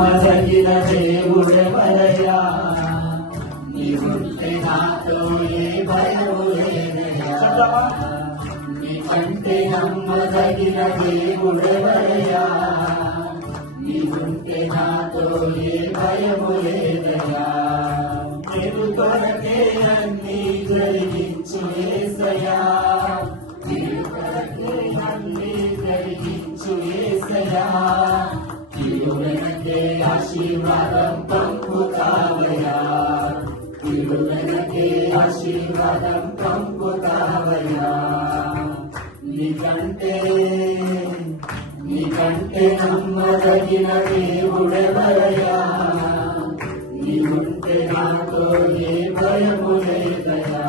నమ్మదగిన దేవుడెవరయ్యా నీవుంటే నాతో ఏ భయము లేదయ్యా నీకంటే నమ్మదగిన దేవుడెవరయ్యా నీవుంటే నాతో ఏ భయము లేదయ్యా నేను కొరకే అన్నీ జరిగించు యేసయ్యా నేను కొరకే అన్నీ జరిగించు యేసయ్యా తిరువెనకే ఆశీర్వాదం పంపుతావయ్యా తిరువెనకే ఆశీర్వాదం పంపుతావయ్యా నీకంటే నమ్మదగిన దేవుడెవరయ్యా నీవుంటే నాతో ఏ భయము లేదయ్యా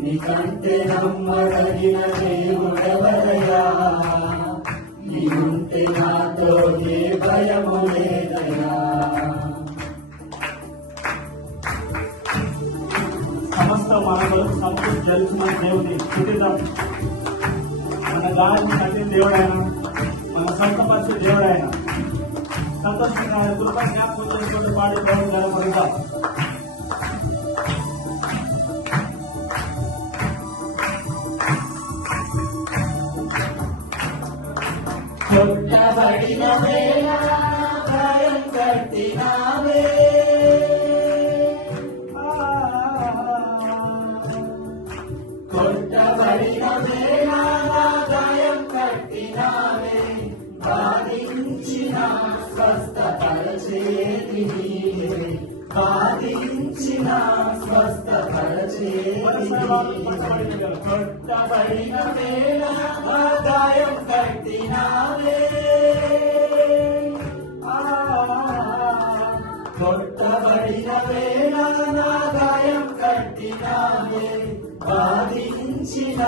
నీకంటే నమ్మదగిన దేవుడెవరయ్యా నీవుంటే నాతో ఏ భయము లేదయ్యా సమస్త మానవులకు సంపూర్తి జరుగుతున్న దేవుని స్థుతిద్దాం. మన గాలిని కట్టిన దేవుడైన మన సొంతపరిచే దేవుడైన సంతోషంగా కృప జ్ఞాపకం చేసుకుంటూ పాడి దేవుడు జరపడతాం. కొట్టబడిన వేళ భయం కట్టినావే కొట్టబడిన వేళ గాయం కట్టినావే బాధించిన స్వస్థపరచేది నీవే బాధించిన స్వస్థపరచేది కొట్టబడిన వేళ గాయం కట్టినావే కొట్టబడిన వేళ నా గాయం కట్టినావే బాధించిన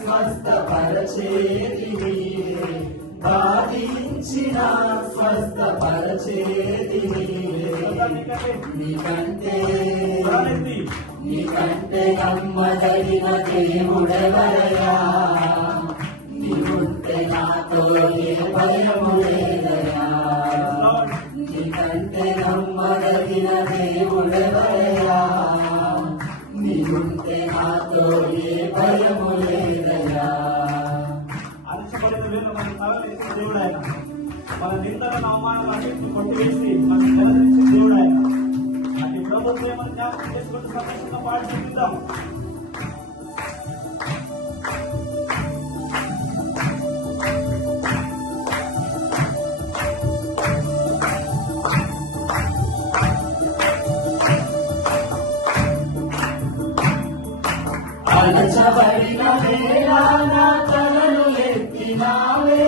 స్వస్థపరచేది నీవే బాధించిన స్వస్థపరచేది నీకంటే నమ్మదగిన దేవుడెవరయ్యా నీవుంటే నాతో ఏ భయము లేదయ్యా నీకంటే నమ్మదగిన దేవుడెవరయ్యా నీవుంటే నాతో ఏ భయము లేదయ్యా అలసపడిన వేళ మన తలవేసిన దేవుడాయన మన నిందలను అవమానాలు అన్నింటినీ కొట్టివేసి మన తెలదించిన దేవుడాయన అటు ప్రభుత్వం మన జ్ఞాపకం చేసుకుంటూ సంతోషంగా పాడి చూపిద్దాం. అలచబడిన వేళ నా తలను ఎత్తినావే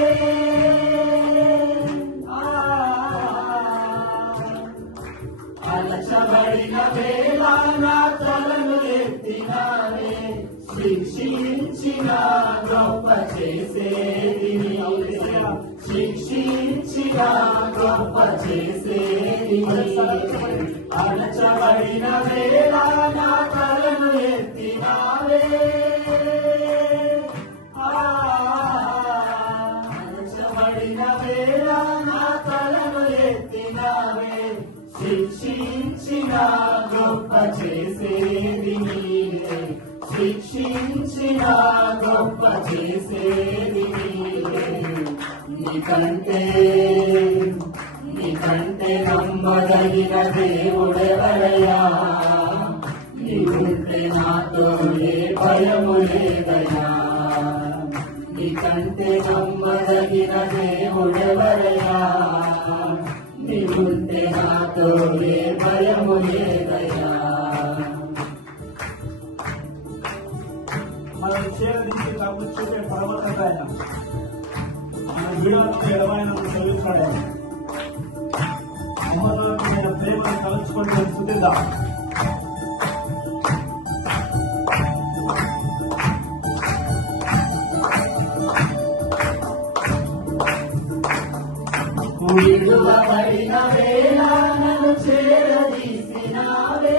అలచబడిన వేళ నా తలను ఎత్తినావే శిక్షించిన గొప్ప చేసేది శిక్షించిన గొప్ప చేసేది అలచబడిన వేళ నా తలను ఎత్తినావే అలచబడిన వేళ నా తలను ఎత్తినావే శిక్షించిన గొప్ప చేసేది నీవే శిక్షించిన గొప్ప చేసేది నీవే నీకంటే నమ్మదగిన దేవుడెవరయ్యా నీవుంటే నాతో ఏ భయము లేదయ్యా నీకంటే నమ్మదగిన దేవుడెవరయ్యా నీవుంటే నాతో ఏ భయము లేదయ్యా మనం చేరదీసి కబురు చూపే పరమత ఆయన మన వీడాలను ఎడమైన చదువుతాడు ఆయన మహోన్నతమైన ప్రేమను తలుచుకొని స్థుతిద్దాం. విడువబడిన వేళ నన్ను చేరదీసినావే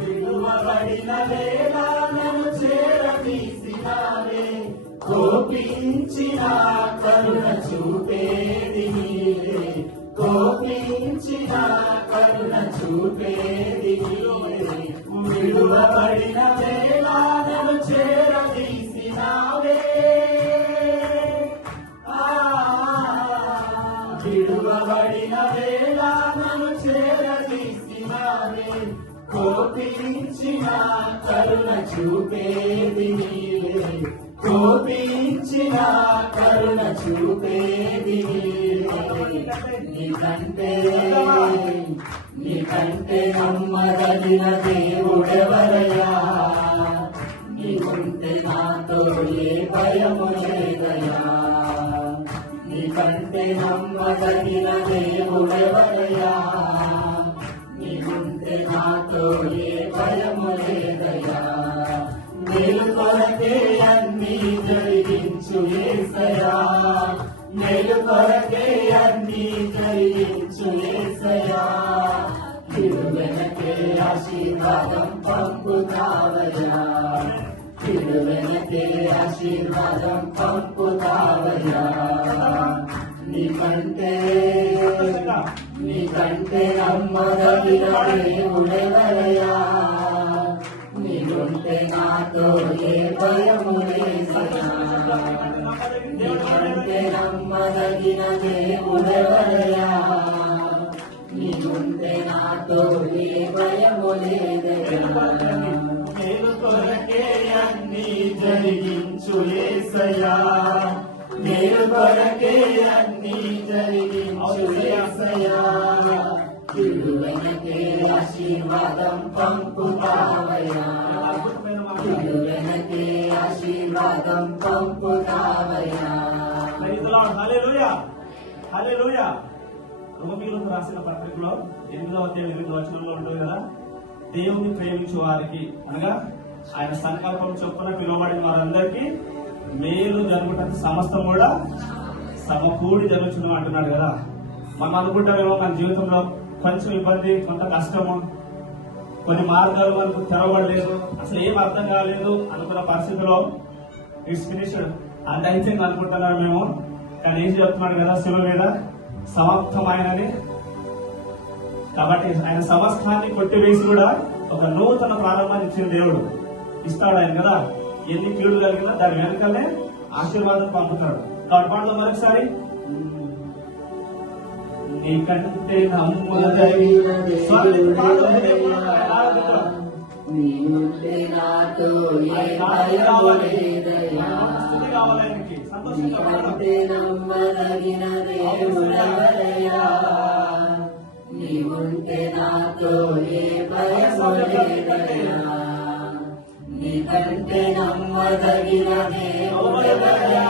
విడువబడిన వేళ నన్ను చేరదీసినావే కోపించిన కరుణ చూపేది నీవే, కోపించిన కరుణ చూపేది నీవే. విడువబడిన వేళ నన్ను చేరదీసినావే, విడువబడిన వేళ నన్ను చేరదీసినావే. కోపించిన కరుణ చూపేది నీవే, కోపించిన కరుణ చూపేది నీవే. నీకంటే నమ్మదగిన దేవుడెవరయ్యా, నీకుంటే నాతో ఏ భయము లేదయ్యా. నీకంటే నమ్మదగిన దేవుడెవరయ్యా, నీకుంటే నాతో ఏ భయము లేదయ్యా. మేలు కొరకే అన్నీ జరిగించు యేసయ్యా, మేలు కొరకే అన్నీ జరిగించు యేసయ్యా. కీడు వెనకే ఆశీర్వాదం పంపుతావయ్యా, కీడు వెనకే ఆశీర్వాదం పంపుతావయ్యా. నీకంటే నమ్మదగిన దేవుడెవరయ్యా, నీకుంటే నాతో ఏ భయము లేదయ్యా. నీకంటే నమ్మదగిన దేవుడెవరయ్యా, నీకుంటే నాతో ఏ భయము లేదయ్యా. మేలు కొరకే అన్నీ జరిగించు యేసయ్యా, మేలు కొరకే అన్నీ జరిగించు యేసయ్యా. కీడు వెనకే ఆశీర్వాదం పంపుతావయ్యా, కీడు వెనకే ఆశీర్వాదం పంపుతావయ్యా. హల్లెలూయా, హల్లెలూయా. రోమీయులకు రాసిన పత్రికలో 8వ అధ్యాయం 8వ వచనంలో ఉంటుంది కదా, దేవుని ప్రేమించే వారికి అనగా ఆయన సంకల్పం చొప్పున పిలువబడిన వారందరికీ మేలు జరుగుటకు సమస్తం కూడా సమకూడి జరుగుతున్నాం అంటున్నాడు కదా. మనం అనుకుంటామేమో మన జీవితంలో కొంచెం ఇబ్బంది, కొంత కష్టము, కొన్ని మార్గాలు మనకు తెరవబడలేదు, అసలు ఏం అర్థం కాలేదు అనుకున్న పరిస్థితిలో ఇట్స్ ఫినిష్డ్ అండ్ అయిపోయింది అనుకుంటున్నాం మేము. కానీ ఏం చెప్తున్నాడు కదా, శిలువ మీద సమాప్తమైనది. కాబట్టి ఆయన సమస్తాన్ని కొట్టివేసి కూడా ఒక నూతన ప్రారంభాన్ని ఇచ్చిన దేవుడు ఇస్తాడు ఆయన కదా. ఎన్ని కీడులు కలిగినా దాని వెనకనే ఆశీర్వాదం పంపుతాడు. కాబట్టి పాటలో మరొకసారి, నీకంటే నమ్మదగిన నీకుంటే నాతో ఏ భయము లేదయ్యా. నీకంటే నమ్మదగిన దేవుడెవరయ్యా, నీవుంటే నాతో ఏ భయము లేదయ్యా. నీకంటే నమ్మదగిన దేవుడెవరయ్యా,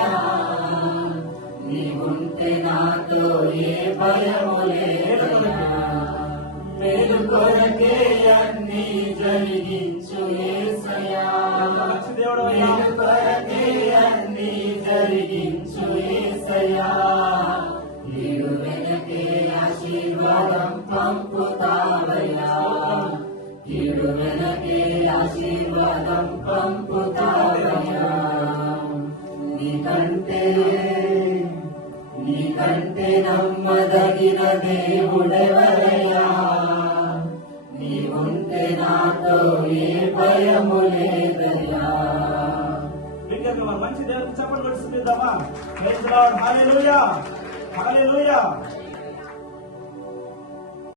నీవుంటే నాతో ఏ భయము లేదయ్యా. మేలు కొరకే అన్నీ జరిగించు యేసయ్యా, మేలు కొరకే అన్నీ జరిగించు యేసయ్యా. కీడు వెనకే ఆశీర్వాదం పంపుతావయ్యా, కీడు వెనకే ఆశీర్వాదం పంపుతావయ్యా. నీకంటే నమ్మదగిన దేవుడెవరయ్యా, నీవుంటే నాతో ఏ భయము లేదయ్యా. మంచి దేవుడికి చెప్పండి, హల్లెలూయా, హల్లెలూయా.